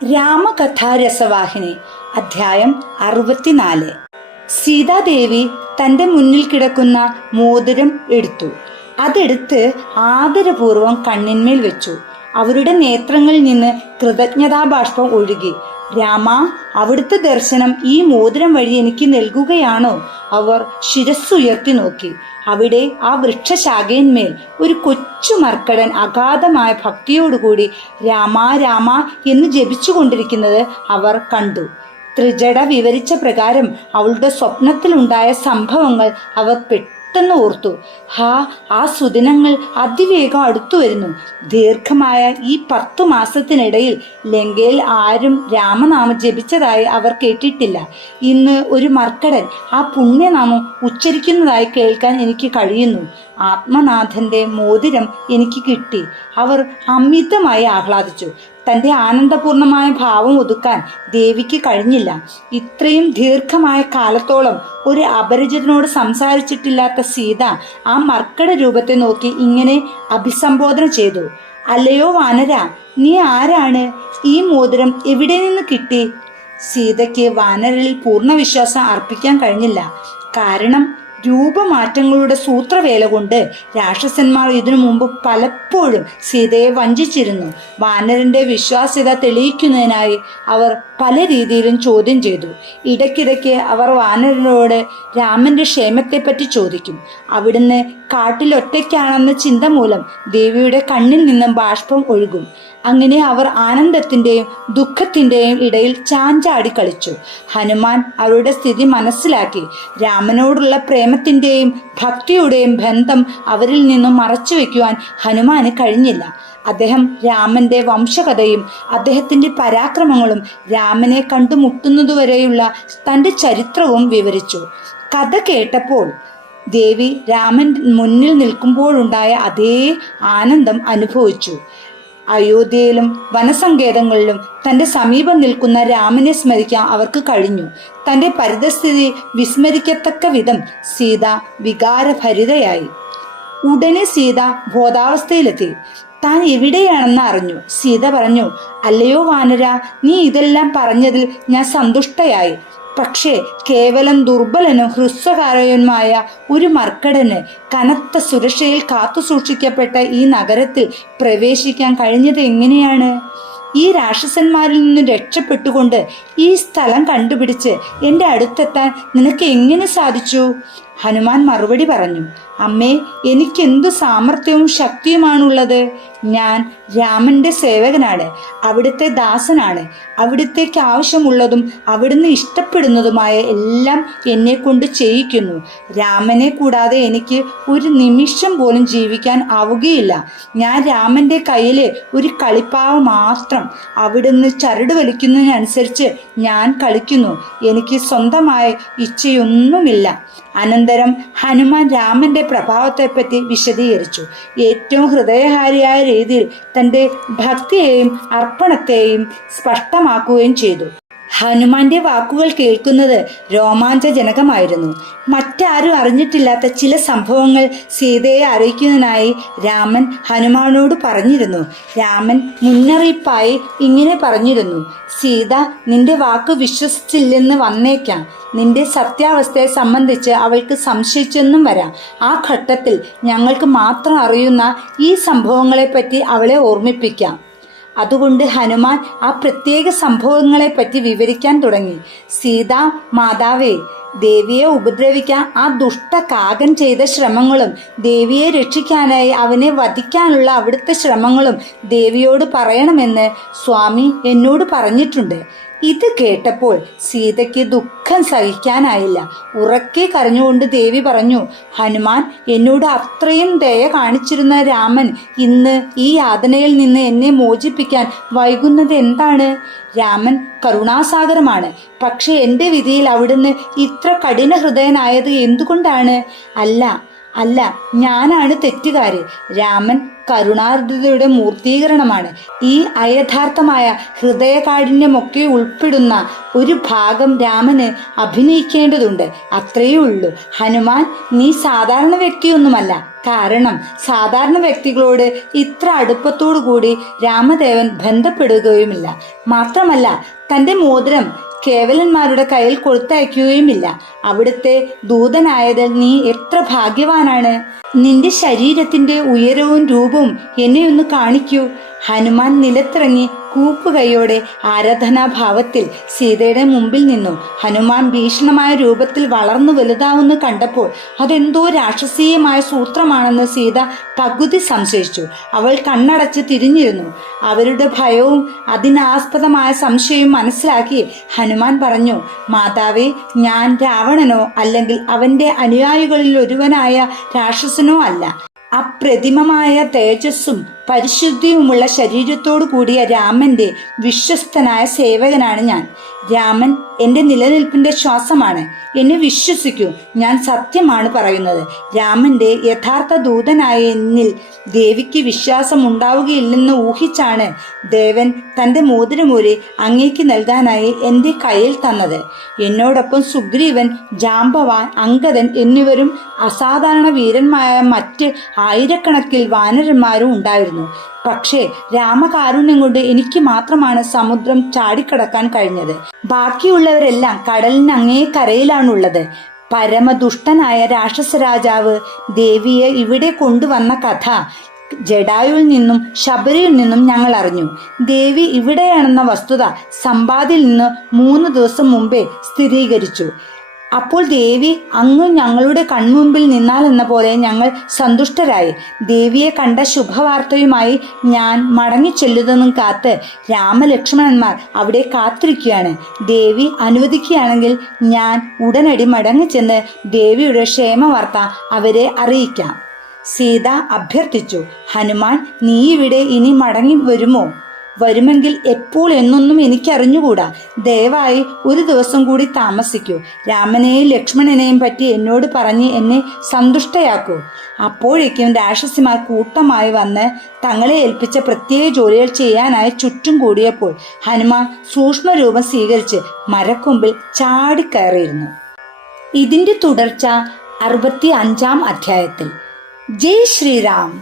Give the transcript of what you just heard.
രാമകഥാരസവാഹിനി അധ്യായം 64. സീതാദേവി തന്റെ മുന്നിൽ കിടക്കുന്ന മോതിരം എടുത്തു. അതെടുത്ത് ആദരപൂർവം കണ്ണിന്മേൽ വെച്ചു. അവരുടെ നേത്രങ്ങളിൽ നിന്ന് കൃതജ്ഞതാബാഷ്പം ഒഴുകി. രാമ, അവിടുത്തെ ദർശനം ഈ മോതിരം വഴി എനിക്ക് നൽകുകയാണോ? അവർ ശിരസ്സുയർത്തി നോക്കി. അവിടെ ആ വൃക്ഷശാഖയിന്മേൽ ഒരു കൊച്ചു മർക്കടൻ അഗാധമായ ഭക്തിയോടുകൂടി രാമ രാമ എന്ന് ജപിച്ചുകൊണ്ടിരിക്കുന്നത് അവർ കണ്ടു. ത്രിജട വിവരിച്ച പ്രകാരം അവളുടെ സ്വപ്നത്തിലുണ്ടായ സംഭവങ്ങൾ അവർ പെട്ടെന്ന് ഓർത്തു. ആ സുദിനങ്ങൾ അതിവേഗം അടുത്തു വരുന്നു. ദീർഘമായ ഈ 10 മാസത്തിനിടയിൽ ലങ്കയിൽ ആരും രാമനാമം ജപിച്ചതായി അവർ കേട്ടിട്ടില്ല. ഇന്ന് ഒരു മർക്കടൻ ആ പുണ്യനാമം ഉച്ചരിക്കുന്നതായി കേൾക്കാൻ എനിക്ക് കഴിയുന്നു. ആത്മനാഥന്റെ മോതിരം എനിക്ക് കിട്ടി. അവർ അമിതമായി ആഹ്ലാദിച്ചു. തൻ്റെ ആനന്ദപൂർണമായ ഭാവം ഒതുക്കാൻ ദേവിക്ക് കഴിഞ്ഞില്ല. ഇത്രയും ദീർഘമായ കാലത്തോളം ഒരു അപരിചിതനോട് സംസാരിച്ചിട്ടില്ലാത്ത സീത ആ മർക്കട രൂപത്തെ നോക്കി ഇങ്ങനെ അഭിസംബോധന ചെയ്തു. അല്ലയോ വാനര, നീ ആരാണ്? ഈ മോതിരം എവിടെ നിന്ന് കിട്ടി? സീതയ്ക്ക് വാനരനിൽ പൂർണ്ണ വിശ്വാസം അർപ്പിക്കാൻ കഴിഞ്ഞില്ല. കാരണം രൂപമാറ്റങ്ങളുടെ സൂത്രവേല കൊണ്ട് രാക്ഷസന്മാർ ഇതിനു മുമ്പ് പലപ്പോഴും സീതയെ വഞ്ചിച്ചിരുന്നു. വാനരന്റെ വിശ്വാസ്യത തെളിയിക്കുന്നതിനായി അവർ പല രീതിയിലും ചോദ്യം ചെയ്തു. ഇടയ്ക്കിടയ്ക്ക് അവർ വാനരനോട് രാമന്റെ ക്ഷേമത്തെപ്പറ്റി ചോദിക്കും. അവിടുന്ന് കാട്ടിലൊറ്റയ്ക്കാണെന്ന ചിന്ത മൂലം ദേവിയുടെ കണ്ണിൽ നിന്നും ബാഷ്പം ഒഴുകും. അങ്ങനെ അവർ ആനന്ദത്തിൻ്റെയും ദുഃഖത്തിൻ്റെയും ഇടയിൽ ചാഞ്ചാടി കളിച്ചു. ഹനുമാൻ അവരുടെ സ്ഥിതി മനസ്സിലാക്കി. രാമനോടുള്ള പ്രേമത്തിൻ്റെയും ഭക്തിയുടെയും ബന്ധം അവരിൽ നിന്നും മറച്ചു വയ്ക്കുവാൻ ഹനുമാന് കഴിഞ്ഞില്ല. അദ്ദേഹം രാമന്റെ വംശകഥയും അദ്ദേഹത്തിൻ്റെ പരാക്രമങ്ങളും രാമനെ കണ്ടുമുട്ടുന്നതുവരെയുള്ള തൻ്റെ ചരിത്രവും വിവരിച്ചു. കഥ കേട്ടപ്പോൾ ദേവി രാമൻ മുന്നിൽ നിൽക്കുമ്പോഴുണ്ടായ അതേ ആനന്ദം അനുഭവിച്ചു. അയോധ്യയിലും വനസങ്കേതങ്ങളിലും തൻ്റെ സമീപം നിൽക്കുന്ന രാമനെ സ്മരിക്കാൻ അവർക്ക് കഴിഞ്ഞു. തൻ്റെ പരിതസ്ഥിതി വിസ്മരിക്കത്തക്ക വിധം സീത വികാരഭരിതയായി. ഉടനെ സീത ബോധാവസ്ഥയിലെത്തി. താൻ എവിടെയാണെന്ന് അറിഞ്ഞു. സീത പറഞ്ഞു, അല്ലയോ വാനര, നീ ഇതെല്ലാം പറഞ്ഞതിൽ ഞാൻ സന്തുഷ്ടയായി. പക്ഷേ കേവലം ദുർബലനും ഹ്രസ്വകാരനുമായ ഒരു മർക്കടന് കനത്ത സുരക്ഷയിൽ കാത്തു സൂക്ഷിക്കപ്പെട്ട ഈ നഗരത്തിൽ പ്രവേശിക്കാൻ കഴിഞ്ഞത് എങ്ങനെയാണ്? ഈ രാക്ഷസന്മാരിൽ നിന്ന് രക്ഷപ്പെട്ടുകൊണ്ട് ഈ സ്ഥലം കണ്ടുപിടിച്ച് എൻ്റെ അടുത്തെത്താൻ നിനക്ക് എങ്ങനെ സാധിച്ചു? ഹനുമാൻ മറുപടി പറഞ്ഞു, അമ്മേ, എനിക്കെന്തു സാമർഥ്യവും ശക്തിയുമാണുള്ളത്. ഞാൻ രാമന്റെ സേവകനാണ്, അവിടുത്തെ ദാസനാണ്. അവിടുത്തേക്ക് ആവശ്യമുള്ളതും അവിടുന്ന് ഇഷ്ടപ്പെടുന്നതുമായ എല്ലാം എന്നെ കൊണ്ട് ചെയ്യിക്കുന്നു. രാമനെ കൂടാതെ എനിക്ക് ഒരു നിമിഷം പോലും ജീവിക്കാൻ ആവുകയില്ല. ഞാൻ രാമന്റെ കയ്യിലെ ഒരു കളിപ്പാവ് മാത്രം. അവിടുന്ന് ചരട് വലിക്കുന്നതിനനുസരിച്ച് ഞാൻ കളിക്കുന്നു. എനിക്ക് സ്വന്തമായ ഇച്ഛയൊന്നുമില്ല. അനന്തരം ഹനുമാൻ രാമന്റെ പ്രഭാവത്തെപ്പറ്റി വിശദീകരിച്ചു. ഏറ്റവും ഹൃദയഹാരിയായ രീതിയിൽ തൻ്റെ ഭക്തിയെയും അർപ്പണത്തെയും സ്പഷ്ടമാക്കുകയും ചെയ്തു. ഹനുമാന്റെ വാക്കുകൾ കേൾക്കുന്നത് രോമാഞ്ചജനകമായിരുന്നു. മറ്റാരും അറിഞ്ഞിട്ടില്ലാത്ത ചില സംഭവങ്ങൾ സീതയെ അറിയിക്കുന്നതിനായി രാമൻ ഹനുമാനോട് പറഞ്ഞിരുന്നു. രാമൻ മുന്നറിയിപ്പായി ഇങ്ങനെ പറഞ്ഞിരുന്നു, സീത നിന്റെ വാക്ക് വിശ്വസിച്ചില്ലെന്ന് വന്നേക്കാം. നിന്റെ സത്യാവസ്ഥയെ സംബന്ധിച്ച് അവൾക്ക് സംശയിച്ചെന്നും വരാം. ആ ഘട്ടത്തിൽ ഞങ്ങൾക്ക് മാത്രം അറിയുന്ന ഈ സംഭവങ്ങളെപ്പറ്റി അവളെ ഓർമ്മിപ്പിക്കാം. അതുകൊണ്ട് ഹനുമാൻ ആ പ്രത്യേക സംഭവങ്ങളെപ്പറ്റി വിവരിക്കാൻ തുടങ്ങി. സീത മാതാവേ, ദേവിയെ ഉപദ്രവിക്കാൻ ആ ദുഷ്ട കാകൻ ചെയ്ത ശ്രമങ്ങളും ദേവിയെ രക്ഷിക്കാനായി അവനെ വധിക്കാനുള്ള അവിടുത്തെ ശ്രമങ്ങളും ദേവിയോട് പറയണമെന്ന് സ്വാമി എന്നോട് പറഞ്ഞിട്ടുണ്ട്. ഇത് കേട്ടപ്പോൾ സീതയ്ക്ക് ദുഃഖം സഹിക്കാനായില്ല. ഉറക്കെ കരഞ്ഞുകൊണ്ട് ദേവി പറഞ്ഞു, ഹനുമാൻ, എന്നോട് അത്രയും ദയ കാണിച്ചിരുന്ന രാമൻ ഇന്ന് ഈ യാതനയിൽ നിന്ന് എന്നെ മോചിപ്പിക്കാൻ വൈകുന്നത് എന്താണ്? രാമൻ കരുണാസാഗരമാണ്. പക്ഷെ എൻ്റെ വിധിയിൽ അവിടുന്ന് ഇത്ര കഠിന ഹൃദയനായത് എന്തുകൊണ്ടാണ്? അല്ല, അല്ല, ഞാനാണ് തെറ്റുകാരി. രാമൻ കരുണാർദ്രതയുടെ മൂർത്തീകരണമാണ്. ഈ അയഥാർത്ഥമായ ഹൃദയകാഠിന്യമൊക്കെ ഉൾപ്പെടുന്ന ഒരു ഭാഗം രാമന് അഭിനയിക്കേണ്ടതുണ്ട്. അത്രയേ ഉള്ളൂ. ഹനുമാൻ, നീ സാധാരണ വ്യക്തിയൊന്നുമല്ല. കാരണം സാധാരണ വ്യക്തികളോട് ഇത്ര അടുപ്പത്തോടു കൂടി രാമദേവൻ ബന്ധപ്പെടുകയുമില്ല. മാത്രമല്ല, തൻ്റെ മോതിരം കേവലന്മാരുടെ കയ്യിൽ കൊടുത്തയക്കുകയുമില്ല. അവിടുത്തെ ദൂതനായത് നീ എത്ര ഭാഗ്യവാനാണ്. നിന്റെ ശരീരത്തിന്റെ ഉയരവും രൂപവും എന്നെ ഒന്ന് കാണിക്കൂ. ഹനുമാൻ നിലത്തിറങ്ങി കൂപ്പുകൈയോടെ ആരാധനാഭാവത്തിൽ സീതയുടെ മുമ്പിൽ നിന്നു. ഹനുമാൻ ഭീഷണമായ രൂപത്തിൽ വളർന്നു വലുതാവുന്ന കണ്ടപ്പോൾ അതെന്തോ രാക്ഷസീയമായ സൂത്രമാണെന്ന് സീത പകുതി സംശയിച്ചു. അവൾ കണ്ണടച്ച് തിരിഞ്ഞിരുന്നു. അവരുടെ ഭയവും അതിനാസ്പദമായ സംശയവും മനസ്സിലാക്കി ഹനുമാൻ പറഞ്ഞു, മാതാവേ, ഞാൻ രാവണനോ അല്ലെങ്കിൽ അവന്റെ അനുയായികളിൽ ഒരുവനായ രാക്ഷസനോ അല്ല. അപ്രതിമമായ തേജസ്സും പരിശുദ്ധിയുമുള്ള ശരീരത്തോടു കൂടിയ രാമന്റെ വിശ്വസ്തനായ സേവകനാണ് ഞാൻ. രാമൻ എൻ്റെ നിലനിൽപ്പിന്റെ ശ്വാസമാണ്. എന്നെ വിശ്വസിക്കൂ, ഞാൻ സത്യമാണ് പറയുന്നത്. രാമന്റെ യഥാർത്ഥ ദൂതനായ എന്നിൽ ദേവിക്ക് വിശ്വാസം ഉണ്ടാവുകയില്ലെന്ന് ഊഹിച്ചാണ് ദേവൻ തൻ്റെ മോതിരമൂരി അങ്ങേക്ക് നൽകാനായി എൻ്റെ കയ്യിൽ തന്നത്. എന്നോടൊപ്പം സുഗ്രീവൻ, ജാംബവാൻ, അംഗദൻ എന്നിവരും അസാധാരണ വീരന്മാരായ മറ്റ് ആയിരക്കണക്കിൽ വാനരന്മാരും ഉണ്ടായിരുന്നു. പക്ഷേ രാമകാരുണ്യം കൊണ്ട് എനിക്ക് മാത്രമാണ് സമുദ്രം ചാടിക്കടക്കാൻ കഴിഞ്ഞത്. ബാക്കിയുള്ളവരെല്ലാം കടലിന് അങ്ങേ കരയിലാണുള്ളത്. പരമദുഷ്ടനായ രാക്ഷസ രാജാവ് ദേവിയെ ഇവിടെ കൊണ്ടുവന്ന കഥ ജഡായുവിൽ നിന്നും ശബരിയിൽ നിന്നും ഞങ്ങൾ അറിഞ്ഞു. ദേവി ഇവിടെയാണെന്ന വസ്തുത സമ്പാദിൽ നിന്ന് 3 ദിവസം മുമ്പേ സ്ഥിരീകരിച്ചു. അപ്പോൾ ദേവി അങ്ങ് ഞങ്ങളുടെ കൺമുമ്പിൽ നിന്നാലെന്ന പോലെ ഞങ്ങൾ സന്തുഷ്ടരായി. ദേവിയെ കണ്ട ശുഭവാർത്തയുമായി ഞാൻ മടങ്ങിച്ചെല്ലുന്നതും കാത്ത് രാമലക്ഷ്മണന്മാർ അവിടെ കാത്തിരിക്കുകയാണ്. ദേവി അനുവദിക്കുകയാണെങ്കിൽ ഞാൻ ഉടനടി മടങ്ങിച്ചെന്ന് ദേവിയുടെ ക്ഷേമവാർത്ത അവരെ അറിയിക്കാം. സീത അഭ്യർത്ഥിച്ചു. ഹനുമാൻ, നീ ഇവിടെ ഇനി മടങ്ങി വരുമോ? വരുമെങ്കിൽ എപ്പോൾ എന്നൊന്നും എനിക്കറിഞ്ഞുകൂടാ. ദയവായി ഒരു ദിവസം കൂടി താമസിക്കൂ. രാമനെയും ലക്ഷ്മണനെയും പറ്റി എന്നോട് പറഞ്ഞ് എന്നെ സന്തുഷ്ടയാക്കൂ. അപ്പോഴേക്കും രാക്ഷസിമാർ കൂട്ടമായി വന്ന് തങ്ങളെ ഏൽപ്പിച്ച പ്രത്യേക ജോലികൾ ചെയ്യാനായി ചുറ്റും കൂടിയപ്പോൾ ഹനുമാൻ സൂക്ഷ്മരൂപം സ്വീകരിച്ച് മരക്കൊമ്പിൽ ചാടിക്കയറിയിരുന്നു. ഇതിന്റെ തുടർച്ച 65-ാം അധ്യായത്തിൽ. ജയ് ശ്രീറാം.